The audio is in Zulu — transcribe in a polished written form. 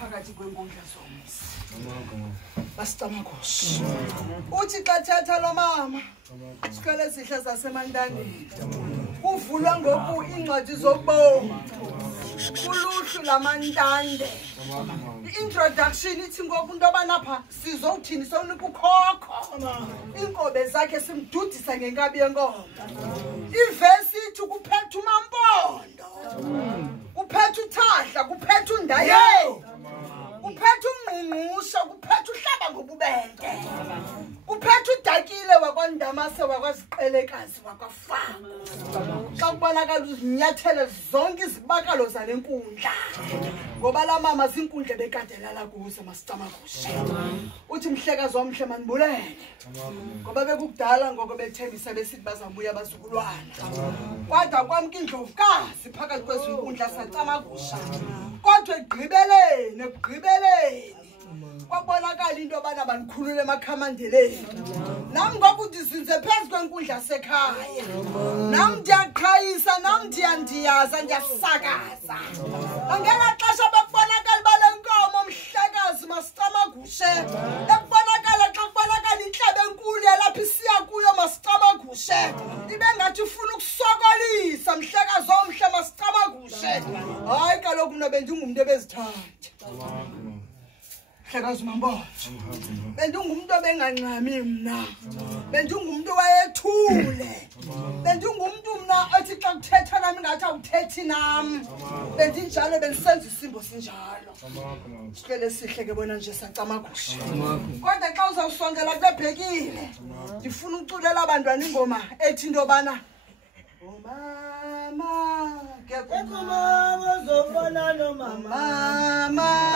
phakathi kwenkundla zomisi basitamagosha uthi xa thetha lo mama sikhele zihle zasemantandeni kuvulwa ngoku incwadi zobomi kuluhlu lamantande introduction ithi ngoku into abanapha sizothini sonika ukhokho inkobe zakhe simdudisa ngenkabi yenkomo ivesi ithi kuphethe umampondo kuphethe uthahla kuphethe undaye kuphethe umngqungqusha kuphethe uhlaba ngobubende kuphethe udakile wakwandamase wakwaziqelekazi wakwaFaku xa kubonakala uzinyathele zonke izibakalo zale nkundla ngoba la mama zinkundla bekadelala kuzo masitamagusha uthi mhlekazi womhle manibulele ngoba bekukudala ngoko bethembisa besithi bazabuya abazukulwana kodwa kwamke indlovukazi phakathi kwezinkundla satamagusha kodwa ekugqibeleni kwabonakala into abana banikhulule emakhamandeleni nami ngoku ndizinze phezu kwenkundla sekhaya nami ndiyaqhayisa nami ndiyandiyaza ndiyasakaza angela xesha bekubonakala bale nkomo mhlekazi masitamagushe ekubonakala xa kubonakala intlaba enkulu yalapha isiya kuyo masitamagushe ibe ngathi ufuna ukusokolisa mhlekazi omhle masitamagushe hayi kaloku mna bendingumntu ebezithanda mhlekazi mambotsho bendingumuntu obengancami mna bendingumuntu wayethule bendingumuntu mna athi xa kuthetha nami ngathi awuthethi nami bendinjalo bendisenza isimbo sinjalo sihlele sihle ke bona nje sacamagusha kodwa xa uzawusongela kubebhekile ndifuna ukuculela abantwana ingoma ethi into yobana mama ke mama zofana no mama